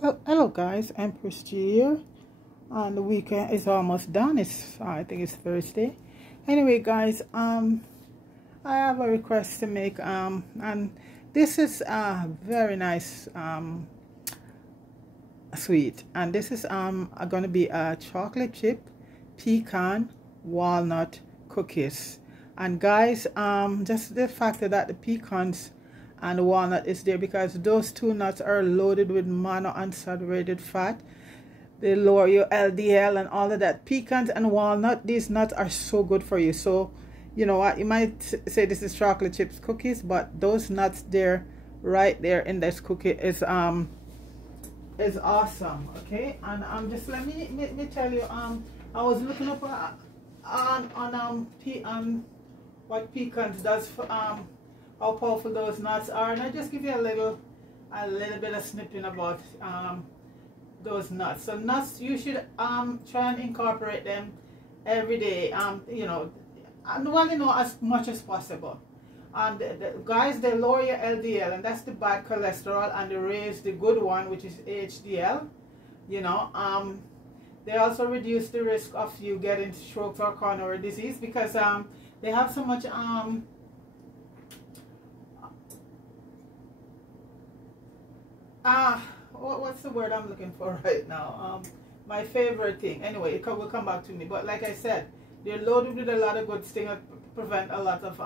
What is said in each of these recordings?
Hello guys, I'm Christy here, and the weekend is almost done. I think it's Thursday. Anyway guys, I have a request to make, and this is a very nice sweet, and this is going to be a chocolate chip pecan walnut cookies. And guys, just the fact that the pecans and the walnut is there, because those two nuts are loaded with monounsaturated fat. They lower your LDL and all of that. Pecans and walnut, these nuts are so good for you. So you know what, you might say this is chocolate chips cookies, but those nuts there, right there in this cookie, is awesome. Okay, and just let me tell you, I was looking up on what pecans does for how powerful those nuts are, and I just give you a little bit of snipping about those nuts. So nuts, you should try and incorporate them every day, you know, and well, you know, as much as possible. And guys, they lower your LDL, and that's the bad cholesterol, and they raise the good one, which is HDL. You know, they also reduce the risk of you getting stroke or coronary disease, because they have so much what's the word I'm looking for right now? My favorite thing. Anyway, it will come back to me. But like I said, they're loaded with a lot of good things that prevent a lot of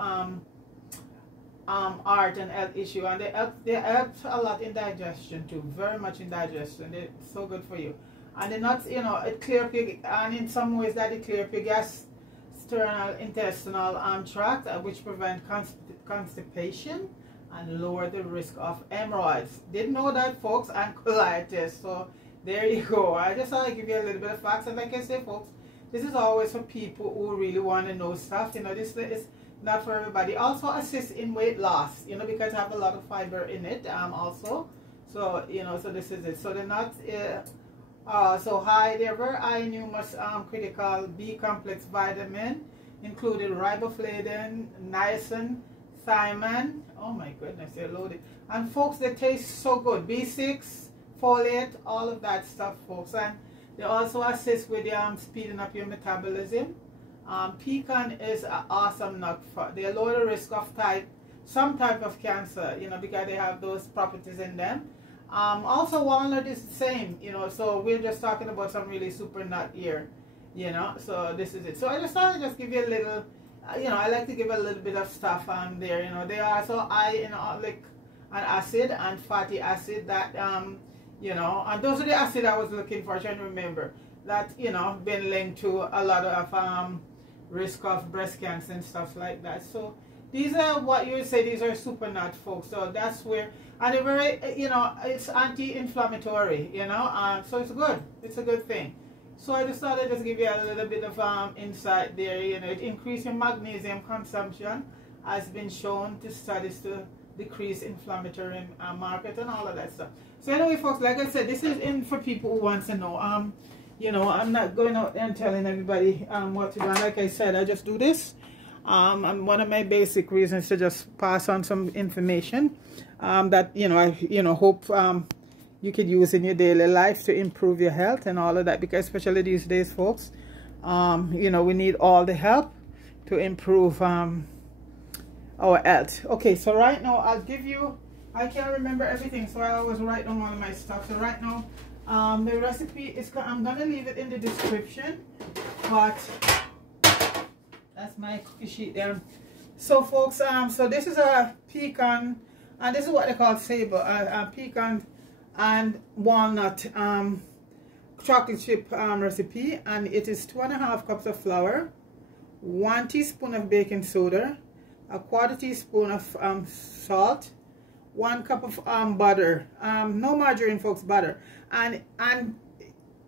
heart and health issue, and they help a lot in digestion too. Very much in digestion. They're so good for you. And they're not, you know, it clear up your, and in some ways that it clear up your gastrointestinal tract, which prevent constipation and lower the risk of hemorrhoids. Didn't know that, folks, and colitis. So there you go. I just thought I'd give you a little bit of facts. And like I say, folks, this is always for people who really want to know stuff. You know, this is not for everybody. Also assists in weight loss, you know, because I have a lot of fiber in it also. So, you know, so this is it. So they're not so high. They're very high in numerous critical B complex vitamin, including riboflavin, niacin, thiamine. Oh my goodness, they're loaded. And folks, they taste so good. B6, folate, all of that stuff, folks. And they also assist with speeding up your metabolism. Pecan is an awesome nut. They lower the risk of some type of cancer, you know, because they have those properties in them. Also walnut is the same, you know, so we're just talking about some really super nut here, you know. So this is it. So I just thought I'd just give you a little, you know, I like to give a little bit of stuff on there, you know. They are also high in oleic acid and fatty acid that, you know, and those are the acid I was looking for, trying to remember, that, you know, been linked to a lot of risk of breast cancer and stuff like that. So these are what you would say, these are super nut, folks. So that's where, and they're very, you know, it's anti-inflammatory, you know, so it's good. It's a good thing. So I just thought I'd just give you a little bit of insight there. You know, it increases your magnesium consumption, has been shown to studies to decrease inflammatory market and all of that stuff. So anyway, folks, like I said, this is in for people who want to know. You know, I'm not going out and telling everybody what to do. And like I said, I just do this. And one of my basic reasons to just pass on some information that, you know, I hope you could use in your daily life to improve your health and all of that, because especially these days, folks, you know, we need all the help to improve our health. Okay, so right now I'll give you, I can't remember everything, so I always write down all of my stuff. So right now the recipe is, I'm gonna leave it in the description, but that's my cookie sheet there. So folks, so this is a pecan, and this is what they call sable, pecan and walnut chocolate chip recipe, and it is 2.5 cups of flour, 1 teaspoon of baking soda, a 1/4 teaspoon of salt, 1 cup of butter, no margarine, folks, butter, and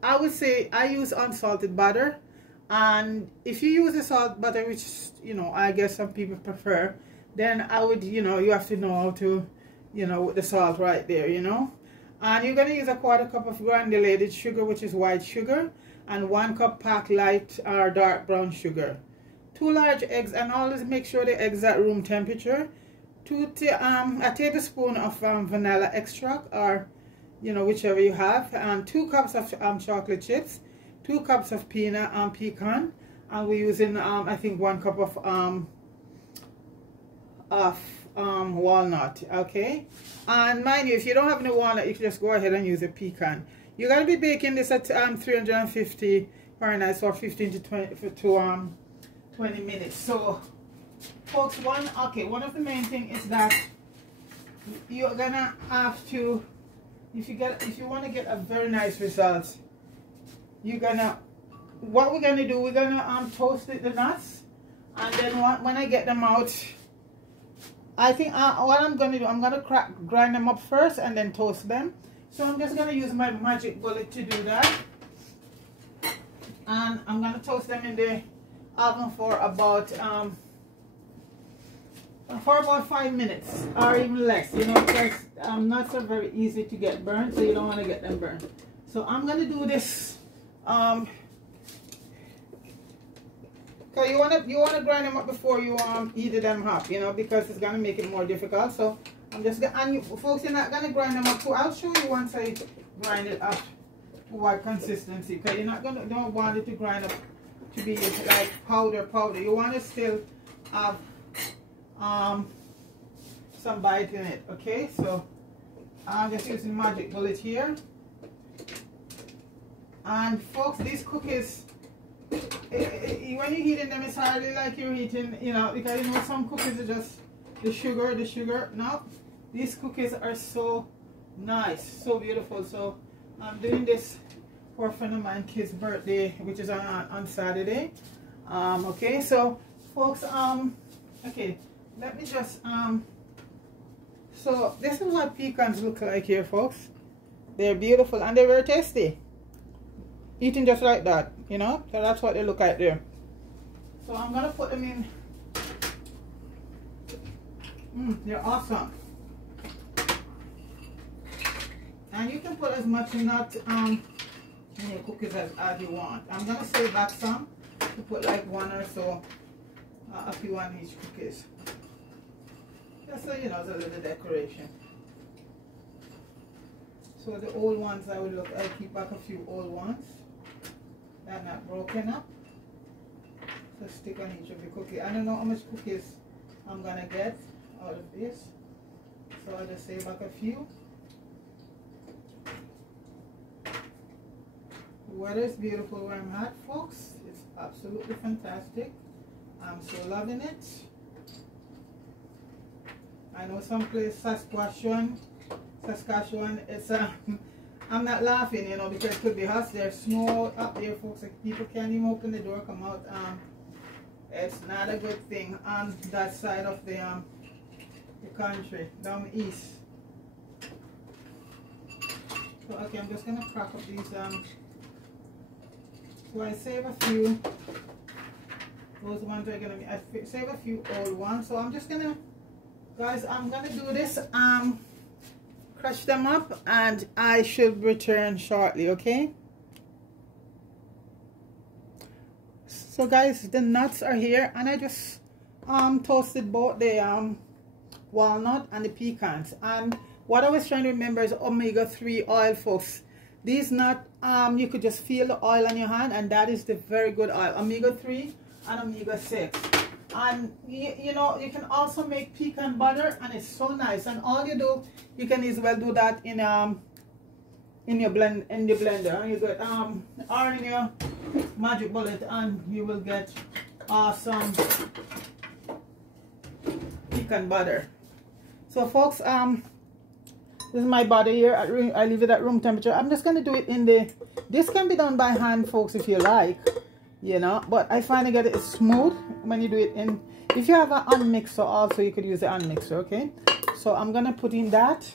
I would say I use unsalted butter. And if you use a salt butter, which, you know, I guess some people prefer, then I would, you know, you have to know how to, you know, with the salt right there, you know. And you're going to use a 1/4 cup of granulated sugar, which is white sugar, and 1 cup packed light or dark brown sugar, 2 large eggs, and always make sure the eggs at room temperature, a tablespoon of vanilla extract, or you know, whichever you have. 2 cups of chocolate chips, 2 cups of peanut pecan, and we're using I think 1 cup of walnut. Okay, and mind you, if you don't have any walnut, you can just go ahead and use a pecan. You're going to be baking this at 350 Fahrenheit for 15 to 20 minutes. So folks, one of the main thing is that you're gonna have to, if you want to get a very nice result, what we're gonna do, we're gonna toast the nuts, and then when I get them out, I think what I'm gonna do, I'm gonna grind them up first and then toast them. So I'm just gonna use my magic bullet to do that, and I'm gonna toast them in the oven for about 5 minutes or even less, you know, because nuts are very easy to get burned, so you don't want to get them burned. So I'm gonna do this because you wanna grind them up before you heat them up, you know, because it's gonna make it more difficult. So I'm just gonna, and folks, you're not gonna grind them up too. I'll show you once I grind it up to what consistency, because you're not gonna, don't want it to grind up to be like powder. You want to still have some bite in it. Okay, so I'm just using magic bullet here. And folks, these cookies, when you're heating them, it's hardly like you're eating, you know, because you know some cookies are just the sugar. No, these cookies are so nice, so beautiful. So I'm doing this for a friend of mine, kid's birthday, which is on Saturday. Okay, so folks, okay, let me just so this is what pecans look like here, folks. They're beautiful and they're very tasty, eating just like that, you know. So that's what they look like there. So I'm gonna put them in. They're awesome. And you can put as much nut in your cookies as you want. I'm gonna save back some to put like 1 or so, a few on each cookies, just so you know, it's a little decoration. So the old ones I keep back a few old ones that are not broken up. So stick on each of the cookies. I don't know how much cookies I'm gonna get out of this, so I'll just save back a few. The weather is beautiful where I'm at, folks. It's absolutely fantastic. I'm so loving it. I know some place, Saskatchewan, it's I'm not laughing, you know, because it could be hot. There's snow up there, folks. Like, people can't even open the door, come out. It's not a good thing on that side of the country, down east. So okay, I'm just gonna crack up these. So I save a few. Those ones are gonna be. I save a few old ones. So I'm just gonna, guys, I'm gonna do this. Crush them up, and I should return shortly. Okay. So guys, the nuts are here, and I just toasted both the walnut and the pecans. And what I was trying to remember is omega-3 oil, folks. These nuts, you could just feel the oil on your hand, and that is the very good oil, omega-3 and omega-6. And you know, you can also make pecan butter, and it's so nice. And all you do, you can as well do that in your blender, and you get or in your magic bullet, and you will get awesome pecan butter. So folks, this is my butter here at room. I leave it at room temperature. I'm just gonna do it in the. This can be done by hand, folks, if you like, you know. But I find get it smooth when you do it in. If you have an unmixer, also you could use the unmixer. Okay. So I'm gonna put in that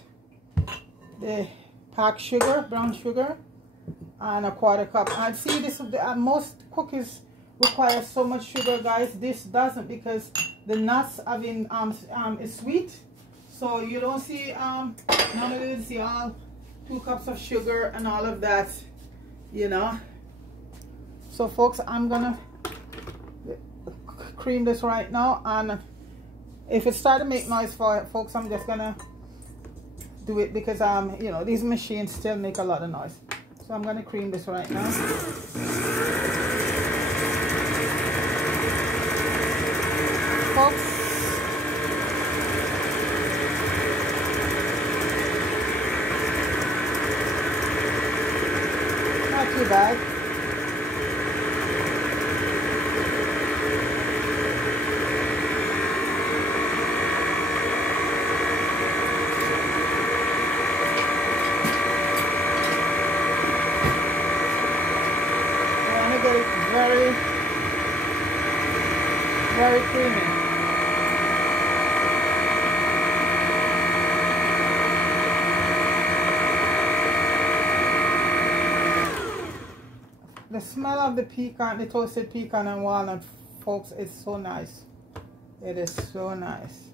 the packed sugar, brown sugar, and a 1/4 cup. I see this. Most cookies require so much sugar, guys. This doesn't, because the nuts have been is sweet. So you don't see none of you see all 2 cups of sugar and all of that, you know. So folks, I'm gonna cream this right now, and if it starts to make noise for folks, I'm just gonna do it because you know, these machines still make a lot of noise. So I'm gonna cream this right now. Folks, not too bad. Get it very, very creamy. The smell of the pecan, the toasted pecan and walnut, folks, is so nice. It is so nice.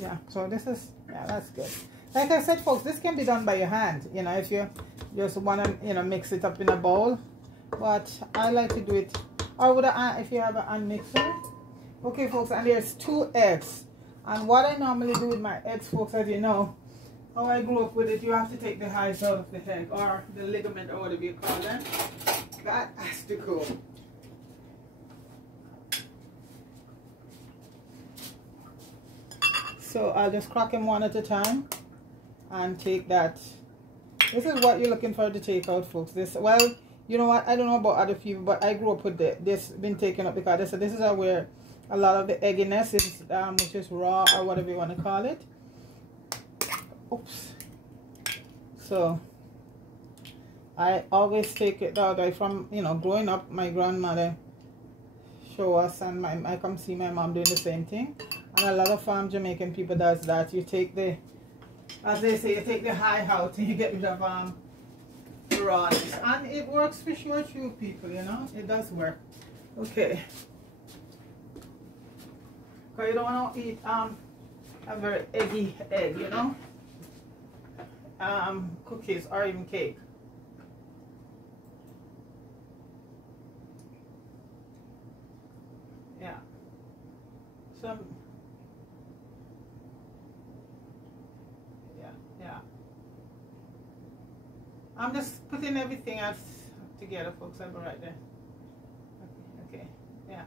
Yeah, so this is, yeah, that's good. Like I said, folks, this can be done by your hand, you know, if you just want to, you know, mix it up in a bowl. But I like to do it, or would I, if you have an hand mixer. Okay, folks, and there's 2 eggs. And what I normally do with my eggs, folks, as you know, how I grew up with it, you have to take the hides out of the egg, or the ligament, or whatever you call them. That has to go. So I'll just crack them one at a time and take that. This is what you're looking for to take out, folks. This, well, you know what, I don't know about other people, but I grew up with this been taken up because this is where a lot of the egginess is, which is raw, or whatever you want to call it. Oops. So I always take it that way from, you know, growing up. My grandmother show us, and I come see my mom doing the same thing. And a lot of Jamaican people does that. You take the, as they say, you take the hide out and you get rid of rawness, and it works for sure too, people, you know, it does work. Okay, because you don't want to eat a very eggy egg, you know, cookies or even cake. Yeah, some, yeah. I'm just putting everything else together, folks. I'll be right there. Okay, yeah.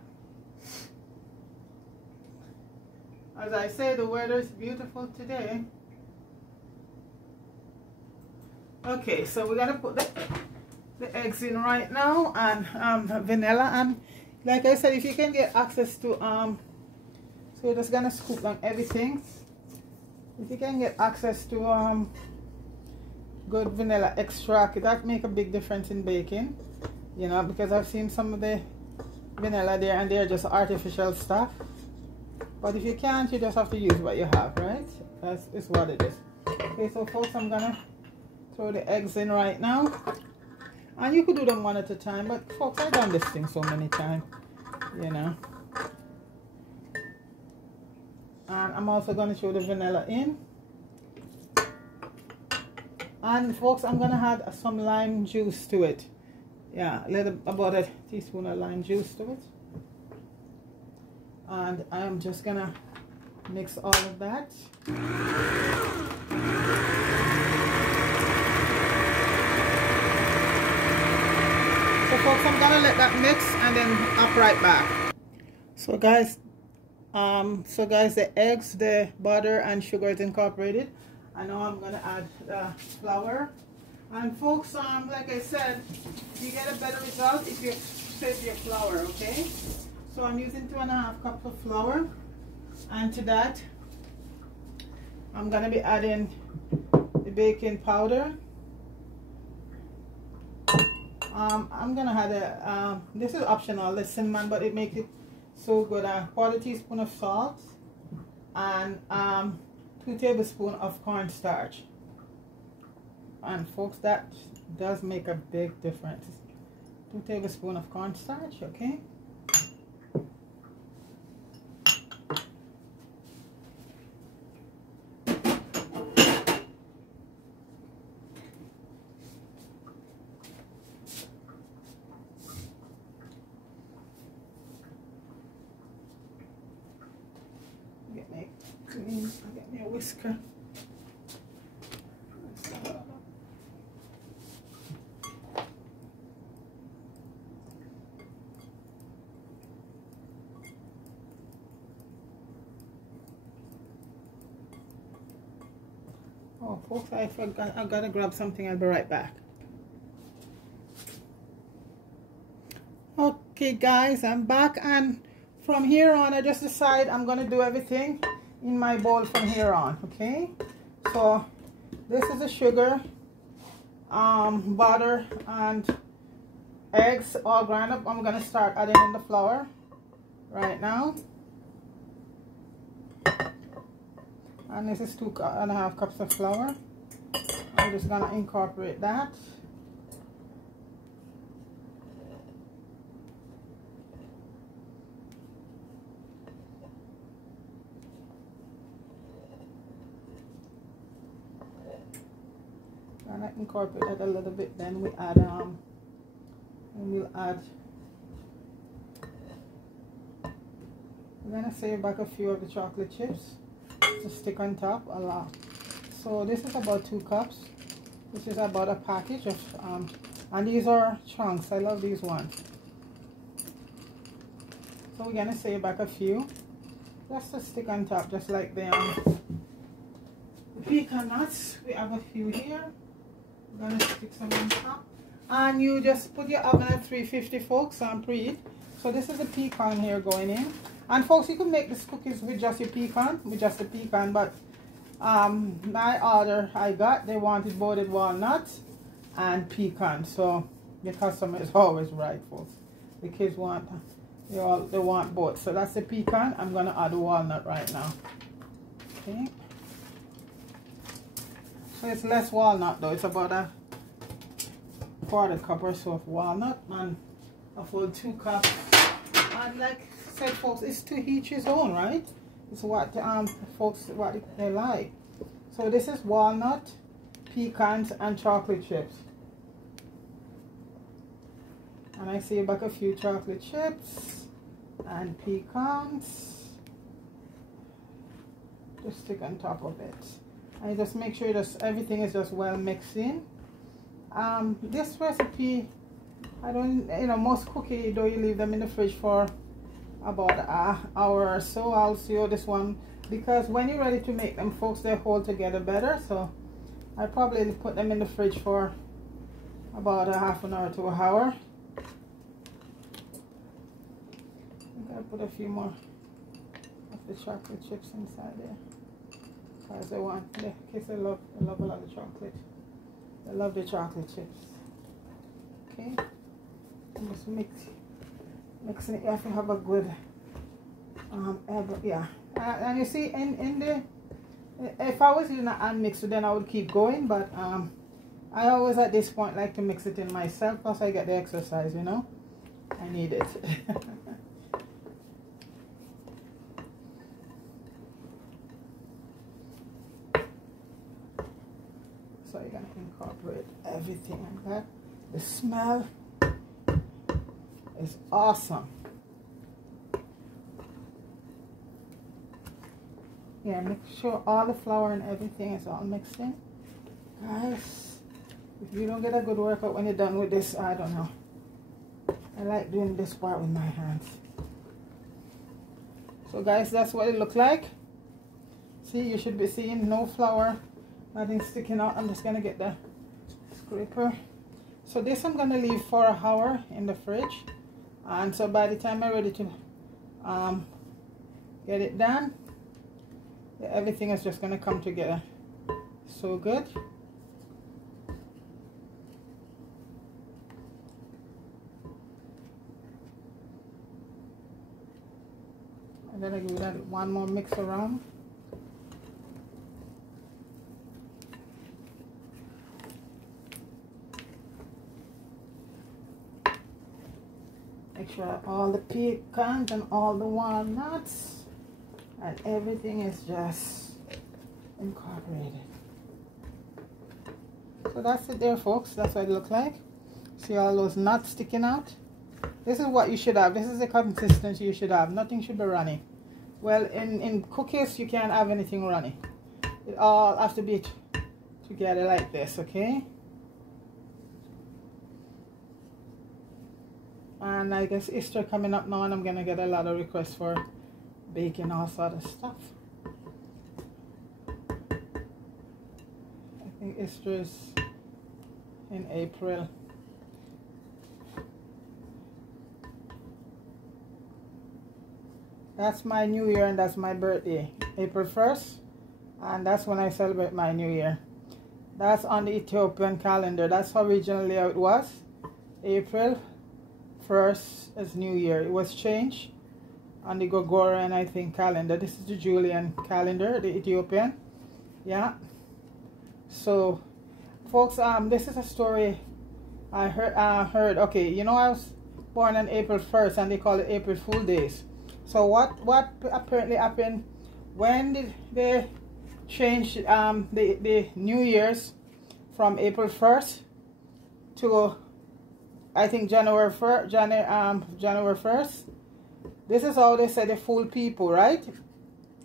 As I say, the weather is beautiful today. Okay, so we're gonna put the eggs in right now, and vanilla, and like I said, if you can get access to so we're just gonna scoop on everything. If you can get access to good vanilla extract, that make a big difference in baking, you know, because I've seen some of the vanilla there and they're just artificial stuff. But if you can't, you just have to use what you have, right? That's what it is. Okay, so folks, I'm gonna throw the eggs in right now, and you could do them one at a time, but folks, I've done this thing so many times, you know. And I'm also gonna throw the vanilla in. And folks, I'm gonna add some lime juice to it. Yeah, about a teaspoon of lime juice to it. And I'm just gonna mix all of that. So folks, I'm gonna let that mix and then up right back. So guys, the eggs, the butter and sugar is incorporated. And now I'm gonna add the flour. And folks, like I said, you get a better result if you save your flour, okay? So I'm using 2.5 cups of flour, and to that I'm gonna be adding the baking powder. I'm gonna add a this is optional, the cinnamon, but it makes it so good. A 1/4 teaspoon of salt, and 2 tablespoons of cornstarch. And folks, that does make a big difference. 2 tablespoons of cornstarch, okay? Get me a whisker. Oh, folks, I forgot. I gotta grab something. I'll be right back. Okay, guys, I'm back, and from here on, I just decide I'm gonna do everything in my bowl from here on. Okay, so this is the sugar, butter, and eggs all ground up. I'm gonna start adding in the flour right now. And this is 2.5 cups of flour. I'm just gonna incorporate that. Gonna incorporate that a little bit. Then we add and we'll add. We're gonna save back a few of the chocolate chips to stick on top a lot. So this is about 2 cups, which is about a package of and these are chunks. I love these ones. So we're gonna save back a few just to stick on top, just like the pecan nuts. We have a few here. We're gonna stick some on top, and you just put your oven at 350, folks, on preheat. So this is the pecan here going in. And folks, you can make these cookies with just your pecan, but my order I got, they wanted both walnuts and pecan. So the customer is always right, folks. The kids want, they want both. So that's the pecan. I'm gonna add walnut right now. Okay. So it's less walnut though. It's about a 1/4 cup or so of walnut and a full 2 cups. And like said, folks, it's to each his own, right? It's what folks what they like. So this is walnut, pecans, and chocolate chips. And I see back a few chocolate chips and pecans. Just stick on top of it. And just make sure that everything is just well mixed in. This recipe, I don't, most cookie dough, you leave them in the fridge for about an hour or so. I'll see you this one, because when you're ready to make them, folks, they hold together better. So I probably put them in the fridge for about a half an hour to an hour. I'm gonna put a few more of the chocolate chips inside there, because they want, in case they love a lot of chocolate. They love the chocolate chips. Okay, and just mixing it. You have to have a good yeah. And you see, in the, if I was using an hand mixer, then I would keep going, but I always at this point like to mix it in myself, plus I get the exercise, I need it. So you're gonna incorporate everything like that. The smell is awesome. Yeah, make sure all the flour and everything is all mixed in. Guys, if you don't get a good workout when you're done with this, I don't know. I like doing this part with my hands. So guys, that's what it looks like. See, you should be seeing no flour, nothing sticking out. I'm just gonna get the scraper. So this I'm gonna leave for an hour in the fridge, and so by the time I'm ready to get it done, everything is just gonna come together so good. I'm gonna give that one more mix around. Make sure all the pecans and all the walnuts and everything is just incorporated. So that's it there, folks. That's what it looks like. See all those nuts sticking out? This is what you should have. This is the consistency you should have. Nothing should be runny. Well, in cookies, you can't have anything runny. It all has to be together like this, okay? And I guess Easter coming up now, and I'm gonna get a lot of requests for baking all sort of stuff. Easter is in April. That's my New Year and that's my birthday, April 1st, and that's when I celebrate my New Year. That's on the Ethiopian calendar. That's originally how it was. April 1st is New Year. It was changed on the Gregorian, I think, calendar. This is the Julian calendar, the Ethiopian. Yeah. So, folks, this is a story I heard. Okay, you know, I was born on April 1st, and they call it April Fool Days. So what apparently happened when they changed the New Year's from April 1st to, I think, January 1st. This is how they said they fool people, right?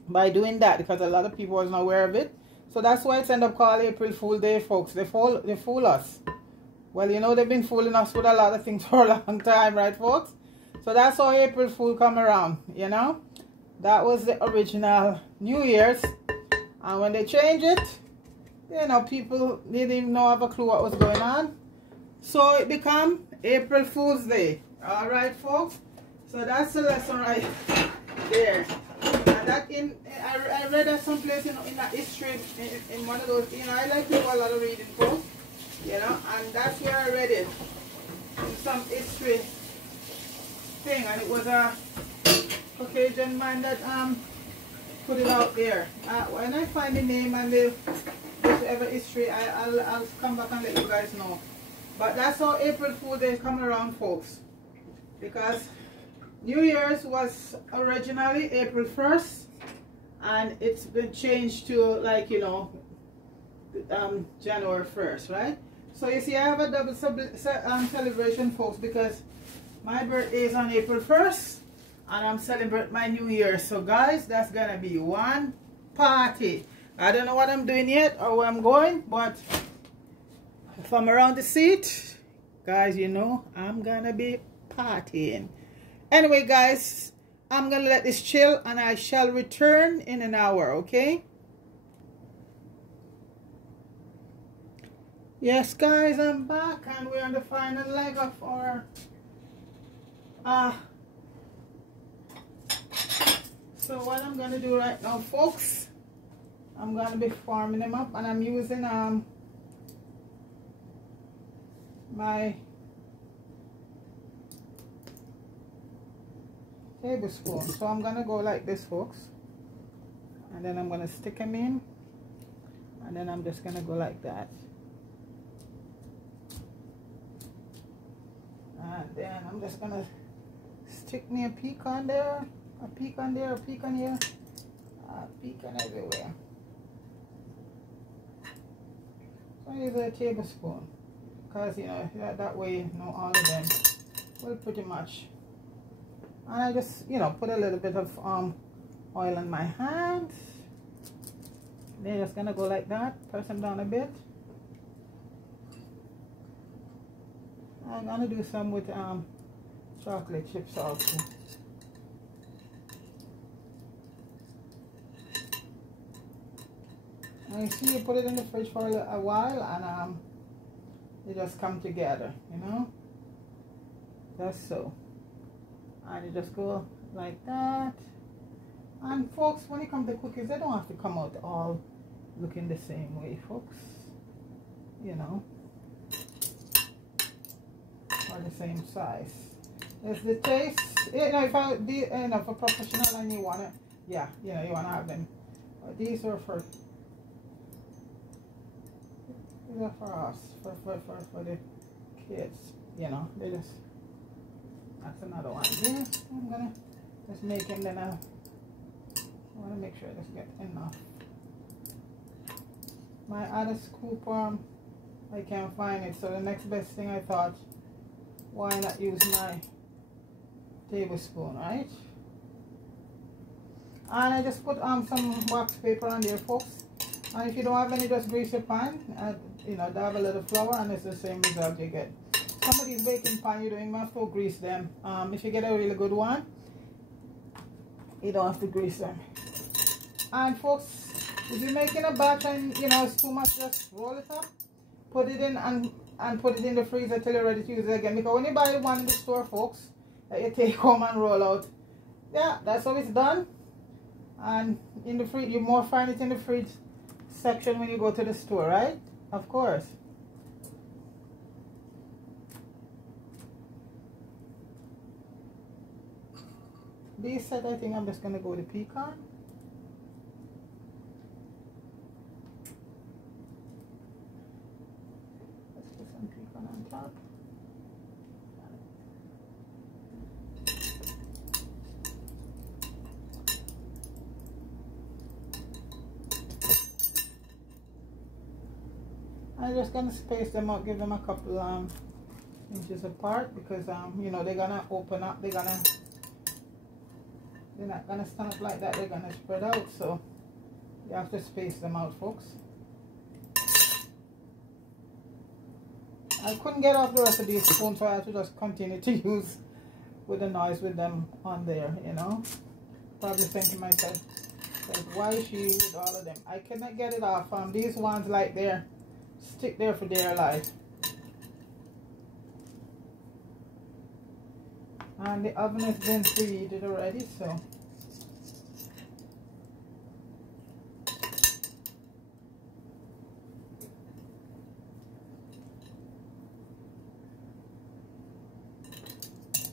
By doing that, because a lot of people wasn't aware of it. So that's why it's ended up called April Fool Day, folks. They fool us. Well, you know, they've been fooling us with a lot of things for a long time, right, folks? So that's how April Fool come around, you know. That was the original New Year's. And when they changed it, you know, people didn't even have a clue what was going on. So it became April Fool's Day. All right, folks. So that's the lesson right there. And that I read that someplace in that history, in one of those, you know, I like to do a lot of reading, folks. You know, and that's where I read it. In some history thing, and it was a Caucasian man that put it out there. When I find the name and the whatever history, I'll come back and let you guys know. But that's how April Fool Day come around, folks, because New Year's was originally April 1st, and it's been changed to, like, you know, January 1st, right? So you see, I have a double celebration, folks, because my birthday is on April 1st, and I'm celebrating my New Year. So, guys, that's going to be one party. I don't know what I'm doing yet or where I'm going, but if I'm around the seat, guys, you know, I'm going to be partying. Anyway, guys, I'm going to let this chill, and I shall return in an hour, okay? Yes, guys, I'm back, and we're on the final leg of our so what I'm gonna do right now, folks, I'm gonna be forming them up, and I'm using my tablespoon. So I'm gonna go like this, folks, and then I'm gonna stick them in, and then I'm just gonna go like that. And then I'm just gonna stick me a pecan there, a pecan there, a pecan here, a pecan everywhere. So I use a tablespoon, because, you know, that way, you know, all of them will pretty much. And I just, you know, put a little bit of oil on my hands. They're just gonna go like that, press them down a bit. I'm gonna do some with chocolate chips also. And you see, you put it in the fridge for a while, and they just come together, you know. Just so. And you just go like that. And folks, when it comes to cookies, they don't have to come out all looking the same way, folks. You know. Or the same size. It's the taste. You know, if I do, you know, for professional and you wanna, yeah, you know, you wanna have them. These are for. These are for us, for the kids. You know, they just. That's another one. Yeah, I'm gonna just make them. Then I wanna make sure I just get enough. My other scoop I can't find it. So the next best thing I thought, why not use my tablespoon, right? And I just put some wax paper on there, folks. And if you don't have any, just grease your pan. You know, dab a little flour, and it's the same result you get. Some of these baking pan you don't even have to grease them. If you get a really good one, you don't have to grease them. And folks, If you're making a batch and you know it's too much, just roll it up, put it in and put it in the freezer till you're ready to use it again. Because when you buy one in the store, folks, that you take home and roll out, yeah, that's how it's done. And in the fridge, you more find it in the fridge section when you go to the store, right? Of course. These set, I think I'm just gonna go with the pecan. Let's put some pecan on top. I'm just gonna space them out, give them a couple inches apart because you know they're gonna open up. They're not gonna stand up like that. They're gonna spread out, so you have to space them out, folks. I couldn't get off the rest of these spoons, so I have to just continue to use with the noise with them on there. You know, probably thinking to myself, like, why is she with all of them? I cannot get it off. These ones like they're stick there for dear life. And the oven has been preheated already, so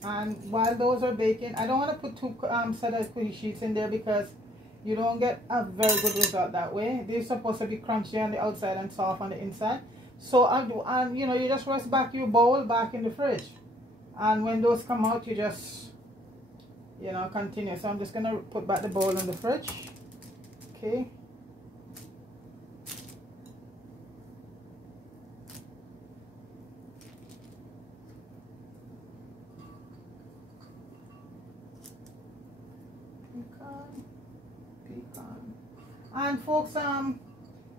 and while those are baking, I don't want to put two set of cookie sheets in there because you don't get a very good result that way. They're supposed to be crunchy on the outside and soft on the inside. So I'll do, and you know, you just rest back your bowl back in the fridge. And when those come out, you just, you know, continue. So I'm just gonna put back the bowl in the fridge. Okay. Pecan. And folks,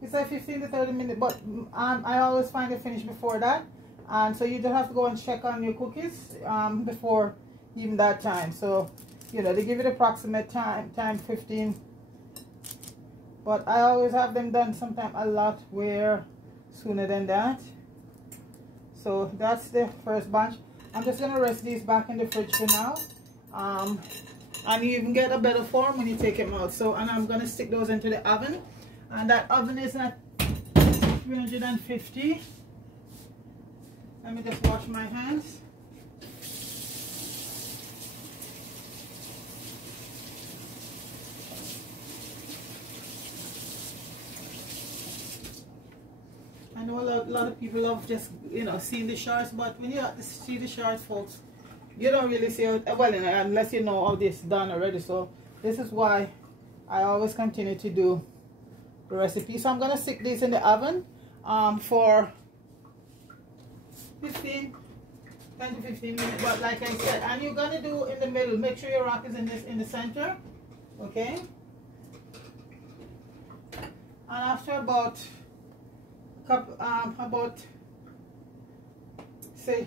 it's like 15 to 30 minutes, but I always find it finished before that. And so you just have to go and check on your cookies before even that time. So, you know, they give it approximate time 15. But I always have them done sometime a lot sooner than that. So that's the first batch. I'm just going to rest these back in the fridge for now. And you even get a better form when you take them out. So, and I'm going to stick those into the oven. And that oven is at 350. Let me just wash my hands. I know a lot of people love just, you know, seeing the shards, but when you see the shards, folks, you don't really see it, well, unless you know all this done already. So this is why I always continue to do the recipe. So I'm going to stick these in the oven for 10 to 15 minutes, but like I said, and you're gonna do in the middle. Make sure your rack is in the center, okay? And after about say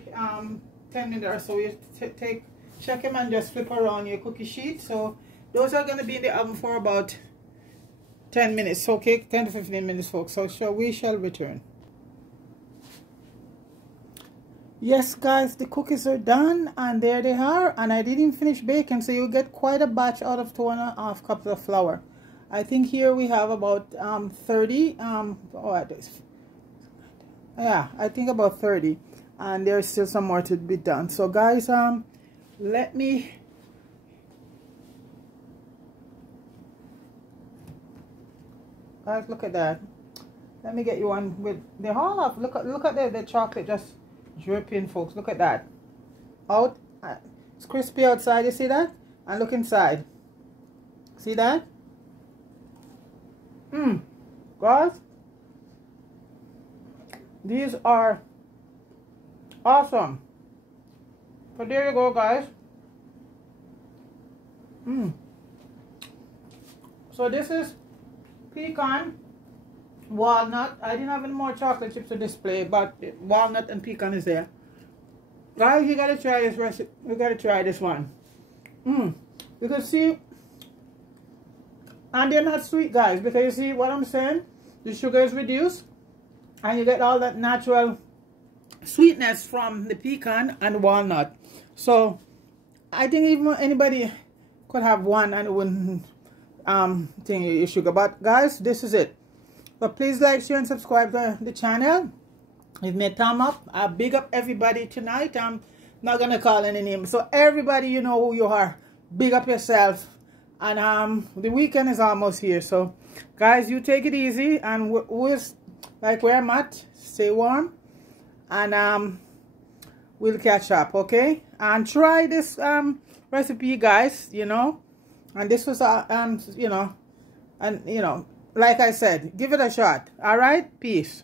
10 minutes or so, you check them and just flip around your cookie sheet. So those are gonna be in the oven for about 10 minutes, okay? 10 to 15 minutes, folks. So we shall return. Yes, guys, the cookies are done, and there they are. And I didn't finish baking, so you get quite a batch out of 2.5 cups of flour. I think here we have about 30. Yeah, I think about 30, and there's still some more to be done. So, guys, let me. Guys, look at that. Let me get you one with the whole of. Look at the chocolate just dripping, folks. Look at that. Out, it's crispy outside. You see that? And look inside. See that? Guys, these are awesome. So there you go, guys. So this is pecan, walnut. I didn't have any more chocolate chips to display, but walnut and pecan is there. Guys, you gotta try this recipe. You gotta try this one. You can see And they're not sweet, guys, because you see what I'm saying? The sugar is reduced and you get all that natural sweetness from the pecan and walnut. So I think even anybody could have one and it wouldn't think you sugar. But guys, this is it. But please like, share, and subscribe to the channel. Give me a thumb up. I big up everybody tonight. I'm not gonna call any name. So everybody, you know who you are. Big up yourself. And the weekend is almost here. So guys, you take it easy and we'll like where I'm at. Stay warm. And we'll catch up, okay? And try this recipe, guys, you know. And this was you know, and you know, like I said, give it a shot. All right, peace.